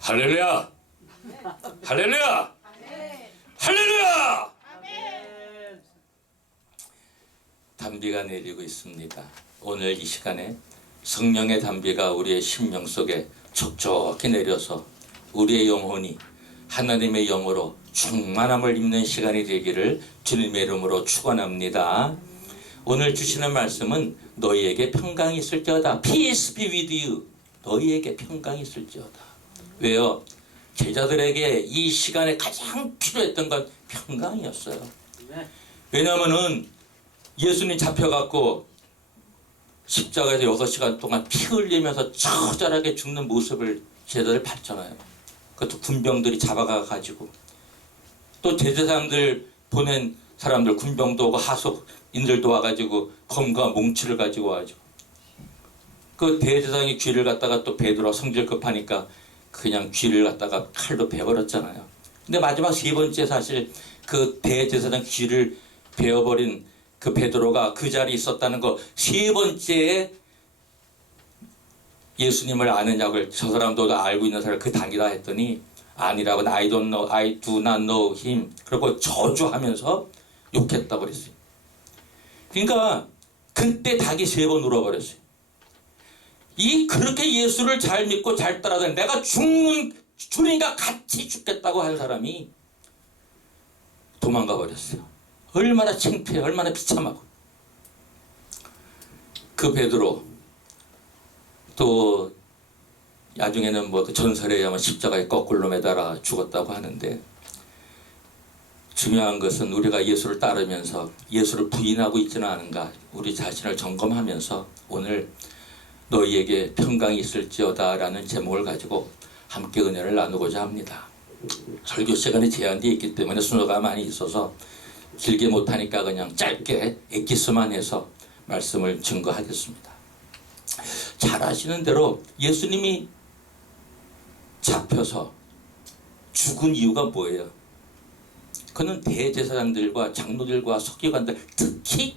할렐루야! 할렐루야! 할렐루야! 단비가 내리고 있습니다. 오늘 이 시간에 성령의 단비가 우리의 심령 속에 촉촉히 내려서 우리의 영혼이 하나님의 영으로 충만함을 입는 시간이 되기를 주님의 이름으로 축원합니다. 오늘 주시는 말씀은 너희에게 평강이 있을지어다. Peace be with you. 너희에게 평강이 있을지어다. 왜요? 제자들에게 이 시간에 가장 필요했던 건 평강이었어요. 왜냐하면은 예수님 잡혀갖고 십자가에서 6시간 동안 피 흘리면서 처절하게 죽는 모습을 제자들 봤잖아요. 그것도 군병들이 잡아가가지고 또 제사장들 보낸 사람들 군병도 오고 하속인들도 와가지고 검과 몽치를 가지고 와가지고 그 대제사장이 귀를 갖다가 또 베드로가 성질 급하니까 그냥 귀를 갖다가 칼로 베버렸잖아요. 근데 마지막 세 번째 사실 그 대제사장 귀를 베어버린 그 베드로가 그 자리에 있었다는 거 세 번째에 예수님을 아느냐고 저 사람도 알고 있는 사람 그 당이다 했더니 아니라고 I don't know, I do not know him. 그리고 저주하면서 욕했다고 그랬어요. 그러니까 그때 닭이 3번 울어버렸어요. 그렇게 예수를 잘 믿고 잘 따라다니 내가 죽는 주님과 같이 죽겠다고 한 사람이 도망가 버렸어요. 얼마나 창피해, 얼마나 비참하고. 그 베드로 또 나중에는 뭐 그 전설에 의하면 십자가에 거꾸로 매달아 죽었다고 하는데 중요한 것은 우리가 예수를 따르면서 예수를 부인하고 있지는 않은가 우리 자신을 점검하면서 오늘 너희에게 평강이 있을지어다 라는 제목을 가지고 함께 은혜를 나누고자 합니다. 설교 시간이 제한되어 있기 때문에 순서가 많이 있어서 길게 못하니까 그냥 짧게 엑기스만 해서 말씀을 증거하겠습니다. 잘 아시는 대로 예수님이 잡혀서 죽은 이유가 뭐예요? 그는 대제사장들과 장로들과 서기관들 특히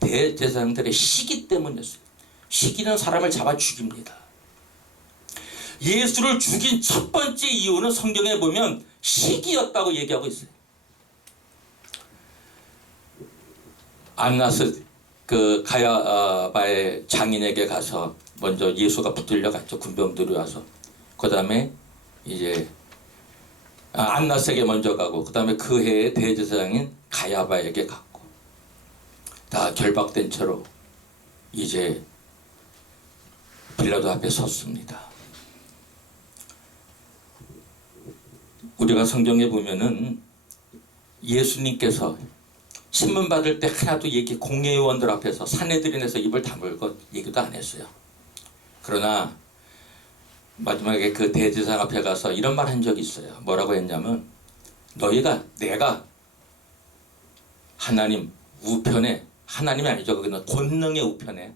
대제사장들의 시기 때문이었어요. 시기는 사람을 잡아 죽입니다. 예수를 죽인 첫 번째 이유는 성경에 보면 시기였다고 얘기하고 있어요. 안나스 그 가야바의 장인에게 가서 먼저 예수가 붙들려 갔죠. 군병들이 와서. 그 다음에 이제 안나스에게 먼저 가고 그 다음에 그 해의 대제사장인 가야바에게 갔고 다 결박된 채로 이제 빌라도 앞에 섰습니다. 우리가 성경에 보면은 예수님께서 신문 받을 때 하나도 공회의원들 앞에서 사내들인에서 입을 다물고 얘기도 안 했어요. 그러나 마지막에 그 대제사장 앞에 가서 이런 말 한 적이 있어요. 뭐라고 했냐면 내가 하나님 우편에 하나님이 아니죠. 그거는 권능의 우편에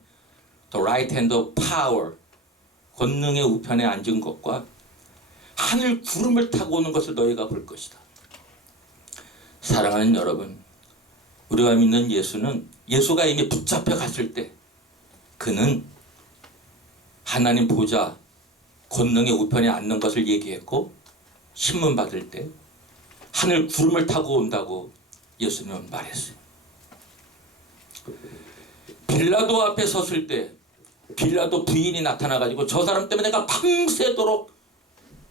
The right hand of power 권능의 우편에 앉은 것과 하늘 구름을 타고 오는 것을 너희가 볼 것이다. 사랑하는 여러분, 우리가 믿는 예수가 이미 붙잡혀 갔을 때 그는 하나님 보좌 권능의 우편에 앉는 것을 얘기했고 신문 받을 때 하늘 구름을 타고 온다고 예수님은 말했어요. 빌라도 앞에 섰을 때 빌라도 부인이 나타나가지고 저 사람 때문에 내가 밤새도록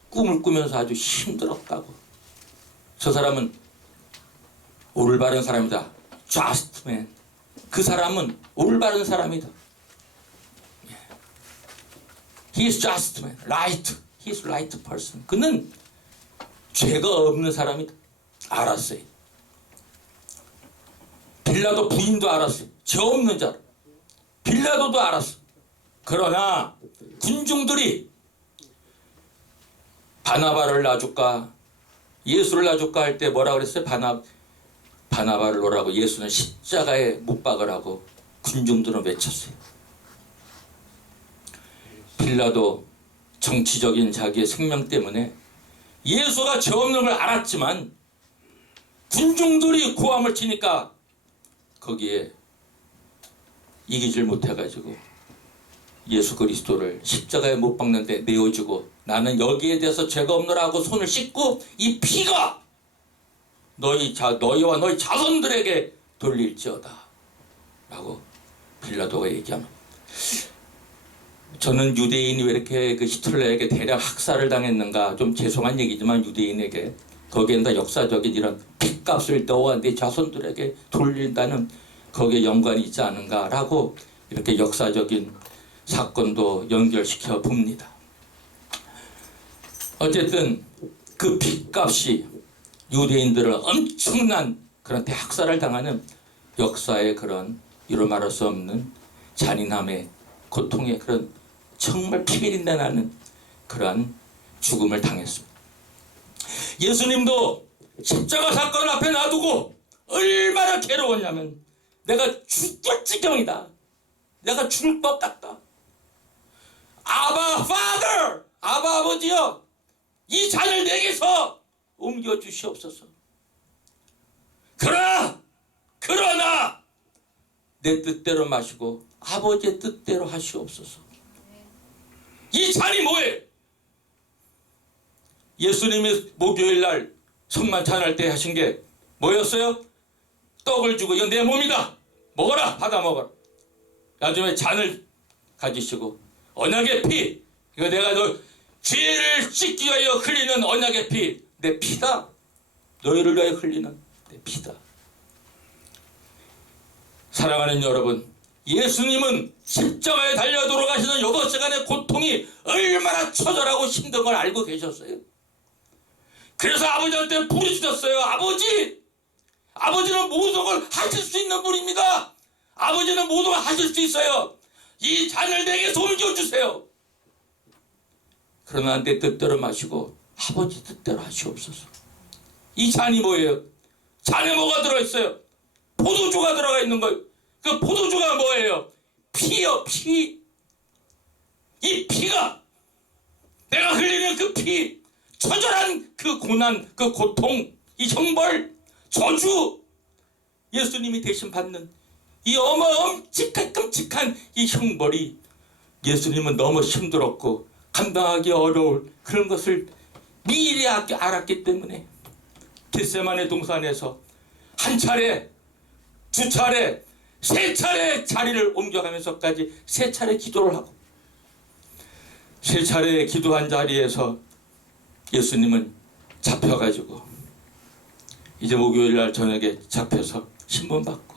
꿈을 꾸면서 아주 힘들었다고. 저 사람은 올바른 사람이다. Just man. 그 사람은 올바른 사람이다. He is just man. Right. He is right person. 그는 죄가 없는 사람이다. 알았어요. 빌라도 부인도 알았어요. 죄 없는 자라. 빌라도도 알았어. 그러나 군중들이 바나바를 놔줄까 예수를 놔줄까 할 때 뭐라 그랬어요? 바나바를 놓으라고 예수는 십자가에 못 박으라고 군중들은 외쳤어요. 빌라도 정치적인 자기의 생명 때문에 예수가 죄 없는 걸 알았지만 군중들이 고함을 치니까 거기에 이기질 못해가지고 예수 그리스도를 십자가에 못 박는데 내어주고 나는 여기에 대해서 죄가 없노라고 손을 씻고 이 피가 너희와 너희 자손들에게 돌릴지어다 라고 빌라도가 얘기합니다. 저는 유대인이 왜 이렇게 그 히틀러에게 대량 학살을 당했는가, 좀 죄송한 얘기지만 유대인에게 거기에다 역사적인 이런 핏값을 너와 네 자손들에게 돌린다는 거기에 연관이 있지 않은가라고 이렇게 역사적인 사건도 연결시켜 봅니다. 어쨌든 그 핏값이 유대인들을 엄청난 그런 대학살을 당하는 역사의 그런 이루 말할 수 없는 잔인함의 고통의 그런 정말 피비린내 나는 그러한 죽음을 당했습니다. 예수님도 십자가 사건 앞에 놔두고 얼마나 괴로웠냐면 내가 죽을 지경이다. 내가 죽을 것 같다. 아바 파더, 아바 아버지여, 이 잔을 내게서 옮겨 주시옵소서. 그러나 내 뜻대로 마시고 아버지의 뜻대로 하시옵소서. 이 잔이 뭐예요? 예수님이 목요일 날 성만 찬할 때 하신 게 뭐였어요? 떡을 주고 이건 내 몸이다. 먹어라. 받아 먹어라. 나중에 잔을 가지시고 언약의 피, 이거 내가 너 죄를 씻기 위하여 흘리는 언약의 피, 내 피다. 너희를 위하여 흘리는 내 피다. 사랑하는 여러분, 예수님은 십자가에 달려 돌아가시는 8시간의 고통이 얼마나 처절하고 힘든 걸 알고 계셨어요. 그래서 아버지한테 부르짖었어요. 아버지는 모든 걸 하실 수 있는 분입니다. 아버지는 모든 걸 하실 수 있어요. 이 잔을 내게 옮겨주세요. 그러나 내 뜻대로 마시고 아버지 뜻대로 하시옵소서. 이 잔이 뭐예요? 잔에 뭐가 들어있어요? 포도주가 들어가 있는 거예요. 그 포도주가 뭐예요? 피요, 피. 이 피가, 내가 흘리는 그 피, 처절한 그 고난, 그 고통, 이 형벌, 저주, 예수님이 대신 받는 이 끔찍한 이 형벌이 예수님은 너무 힘들었고 감당하기 어려울 그런 것을 미리 알았기 때문에 겟세마네 동산에서 한 차례, 두 차례, 세 차례 자리를 옮겨가면서까지 세 차례 기도를 하고 세 차례 기도한 자리에서 예수님은 잡혀가지고 이제 목요일날 저녁에 잡혀서 신문받고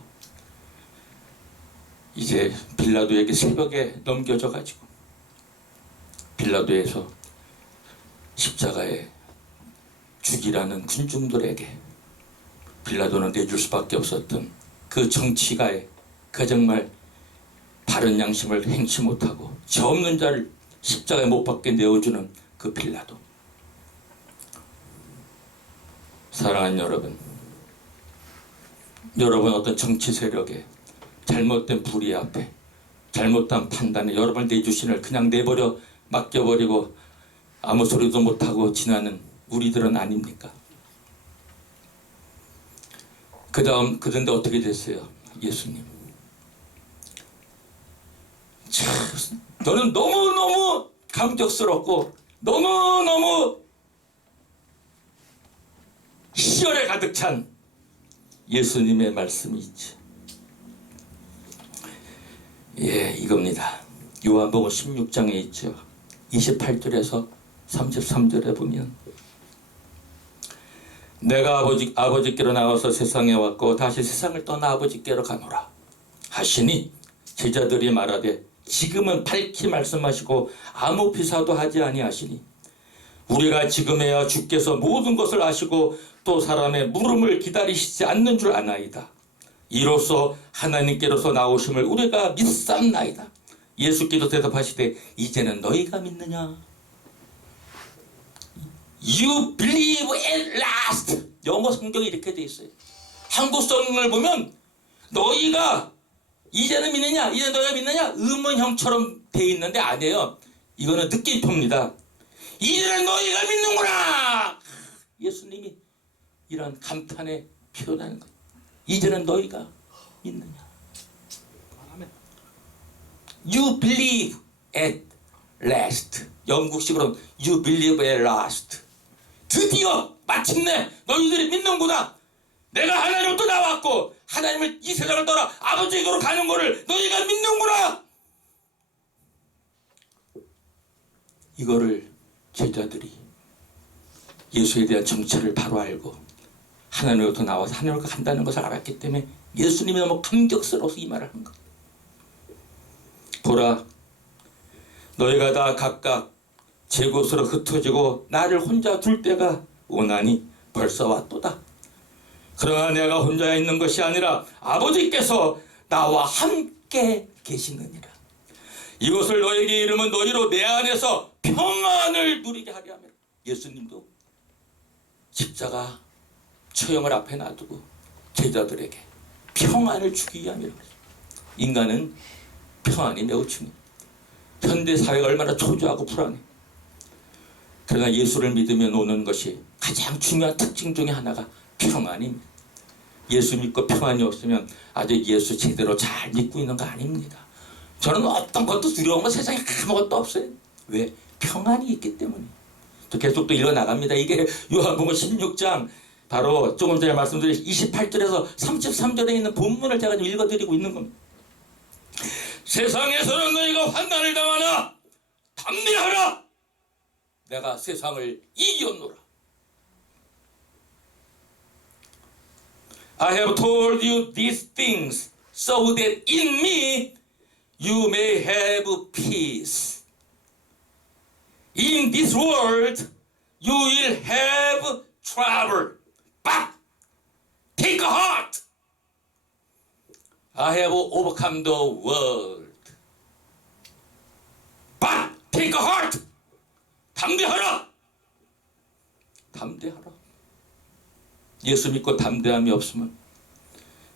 이제 빌라도에게 새벽에 넘겨져가지고 빌라도에서 십자가에 죽이라는 군중들에게 빌라도는 내줄 수밖에 없었던 그 정치가의 그 정말 바른 양심을 행치 못하고 죄 없는 자를 십자가에 못 박게 내어주는 그 빌라도. 사랑하는 여러분 어떤 정치 세력에 잘못된 불의 앞에 잘못된 판단에 여러분을 내 주신을 그냥 내버려 맡겨버리고 아무 소리도 못하고 지나는 우리들은 아닙니까? 그런데 어떻게 됐어요? 예수님, 참, 너는 너무너무 감격스럽고 너무너무 희열에 가득 찬 예수님의 말씀이 있지. 예, 이겁니다. 요한복음 16장에 있죠. 28절에서 33절에 보면 내가 아버지께로 나와서 세상에 왔고 다시 세상을 떠나 아버지께로 가노라 하시니 제자들이 말하되 지금은 밝히 말씀하시고 아무 비사도 하지 아니하시니 우리가 지금에야 주께서 모든 것을 아시고 또 사람의 물음을 기다리시지 않는 줄 아나이다. 이로써 하나님께로서 나오심을 우리가 믿삼나이다. 예수께서 대답하시되 이제는 너희가 믿느냐? You believe at last. 영어 성경이 이렇게 돼 있어요. 한국 성경을 보면 너희가 이제는 믿느냐? 이제 너희가 믿느냐? 의문형처럼 돼 있는데 아니에요. 이거는 느낌표입니다. 이제는 너희가 믿는구나. 예수님이 이런 감탄에 표현하는 거예요. 이제는 너희가 믿느냐? You believe at last. 영국식으로는 you believe at last. 드디어 마침내 너희들이 믿는구나. 내가 하나님으로부터 나왔고 하나님을 이 세상을 떠나 아버지에게로 가는 것을 너희가 믿는구나. 이거를 제자들이 예수에 대한 정체를 바로 알고 하나님으로부터 나와서 하나님으로 간다는 것을 알았기 때문에 예수님이 너무 감격스러워서 이 말을 한 것. 보라, 너희가 다 각각 제 곳으로 흩어지고 나를 혼자 둘 때가 오나니 벌써 왔도다. 그러나 내가 혼자 있는 것이 아니라 아버지께서 나와 함께 계시느니라. 이것을 너에게 이름은 너희로 내 안에서 평안을 누리게 하려 함이라. 예수님도 십자가 처형을 앞에 놔두고 제자들에게 평안을 주기 위함이라. 인간은 평안이 매우 중요해요. 현대 사회가 얼마나 초조하고 불안해. 그러나 예수를 믿으면 오는 것이 가장 중요한 특징 중에 하나가 평안입니다. 예수 믿고 평안이 없으면 아직 예수 제대로 잘 믿고 있는 거 아닙니다. 저는 어떤 것도 두려운 거 세상에 아무것도 없어요. 왜? 평안이 있기 때문에. 또 계속 또 읽어나갑니다. 이게 요한복음 16장 바로 조금 전에 말씀드린 28절에서 33절에 있는 본문을 제가 좀 읽어드리고 있는 겁니다. 세상에서는 너희가 환난을 당하나 담대하라. 내가 세상을 이겼노라. I have told you these things so that in me you may have peace. In this world you will have trouble. But take heart. I have overcome the world. But take heart. 담대하라. 담대하라. 예수 믿고 담대함이 없으면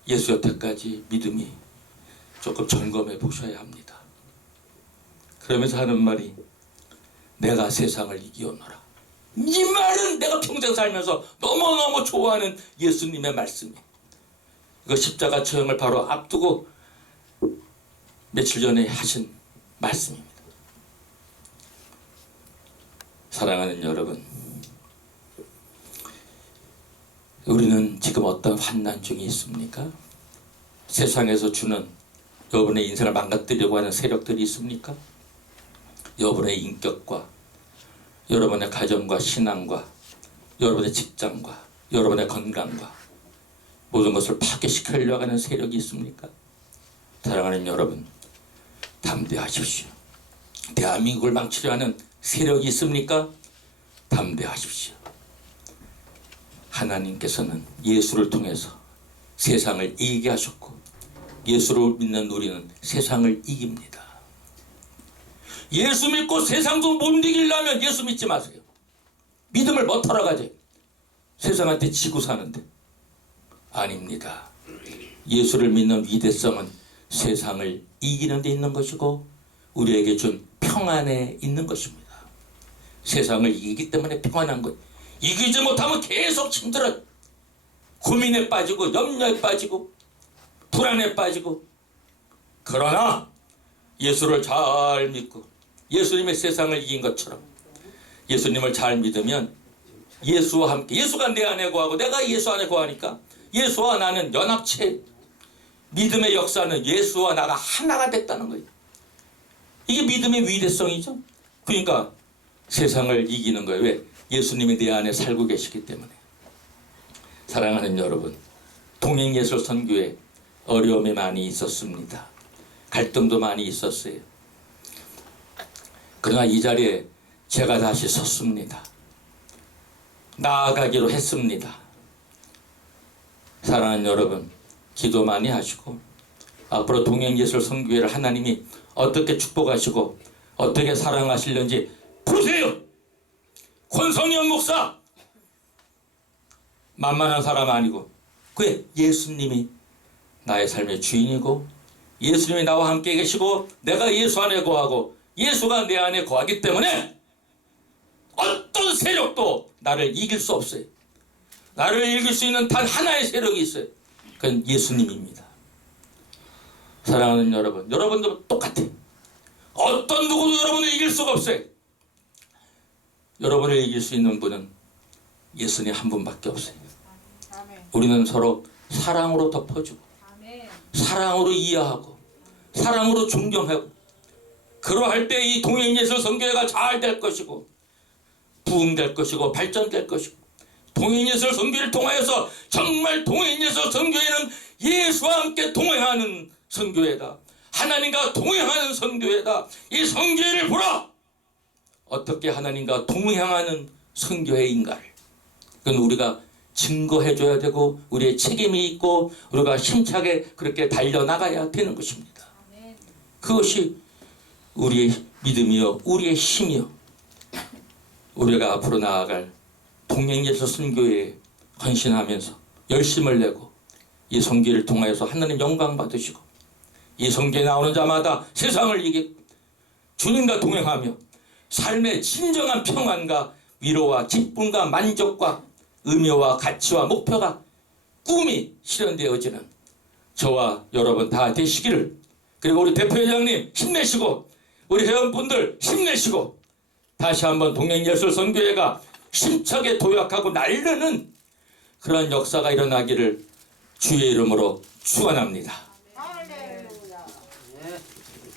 예수 여태까지 믿음이 조금 점검해 보셔야 합니다. 그러면서 하는 말이 내가 세상을 이기었노라. 이 말은 내가 평생 살면서 너무너무 좋아하는 예수님의 말씀이에요. 이거 십자가 처형을 바로 앞두고 며칠 전에 하신 말씀입니다. 사랑하는 여러분, 우리는 지금 어떤 환난 중에 있습니까? 세상에서 주는 여러분의 인생을 망가뜨리려고 하는 세력들이 있습니까? 여러분의 인격과 여러분의 가정과 신앙과 여러분의 직장과 여러분의 건강과 모든 것을 파괴시키려고 하는 세력이 있습니까? 사랑하는 여러분, 담대하십시오. 대한민국을 망치려 하는 세력이 있습니까? 담대하십시오. 하나님께서는 예수를 통해서 세상을 이기게 하셨고 예수를 믿는 우리는 세상을 이깁니다. 예수 믿고 세상도 못 이기려면 예수 믿지 마세요. 믿음을 못 하러 가지. 세상한테 지고 사는데. 아닙니다. 예수를 믿는 위대성은 세상을 이기는 데 있는 것이고 우리에게 준 평안에 있는 것입니다. 세상을 이기기 때문에 평안한 것. 이기지 못하면 계속 힘들어. 고민에 빠지고 염려에 빠지고 불안에 빠지고. 그러나 예수를 잘 믿고 예수님의 세상을 이긴 것처럼 예수님을 잘 믿으면 예수와 함께, 예수가 내 안에 거하고 내가 예수 안에 거하니까 예수와 나는 연합체, 믿음의 역사는 예수와 나가 하나가 됐다는 거예요. 이게 믿음의 위대성이죠. 그러니까 세상을 이기는 거예요. 왜? 예수님이 내 안에 살고 계시기 때문에. 사랑하는 여러분, 동행예술선교에 어려움이 많이 있었습니다. 갈등도 많이 있었어요. 그러나 이 자리에 제가 다시 섰습니다. 나아가기로 했습니다. 사랑하는 여러분, 기도 많이 하시고 앞으로 동행예술선교회를 하나님이 어떻게 축복하시고 어떻게 사랑하시려는지 보세요. 권성현 목사 만만한 사람 아니고 그의 예수님이 나의 삶의 주인이고 예수님이 나와 함께 계시고 내가 예수 안에 거하고 예수가 내 안에 거하기 때문에 어떤 세력도 나를 이길 수 없어요. 나를 이길 수 있는 단 하나의 세력이 있어요. 그건 예수님입니다. 사랑하는 여러분, 여러분도 똑같아요. 어떤 누구도 여러분을 이길 수가 없어요. 여러분을 이길 수 있는 분은 예수님 한 분밖에 없어요. 우리는 서로 사랑으로 덮어주고 사랑으로 이해하고 사랑으로 존경하고, 그러할 때 이 동행예술 선교회가 잘 될 것이고 부흥될 것이고 발전될 것이고, 동행예술 선교회를 통하여서 정말 동행예술 선교회는 예수와 함께 동행하는 선교회다. 하나님과 동행하는 선교회다. 이 선교회를 보라. 어떻게 하나님과 동행하는 선교회인가를, 그건 우리가 증거해줘야 되고 우리의 책임이 있고 우리가 힘차게 그렇게 달려나가야 되는 것입니다. 그것이 우리의 믿음이요 우리의 힘이요 우리가 앞으로 나아갈 동행예술 선교회에 헌신하면서 열심을 내고 이 선교를 통하여서 하나님 영광 받으시고, 이 선교에 나오는 자마다 세상을 이기고 주님과 동행하며 삶의 진정한 평안과 위로와 기쁨과 만족과 의미와 가치와 목표가 꿈이 실현되어지는 저와 여러분 다 되시기를, 그리고 우리 대표회장님 힘내시고 우리 회원분들 힘내시고 다시 한번 동행예술 선교회가 힘차게 도약하고 날르는 그런 역사가 일어나기를 주의 이름으로 축원합니다.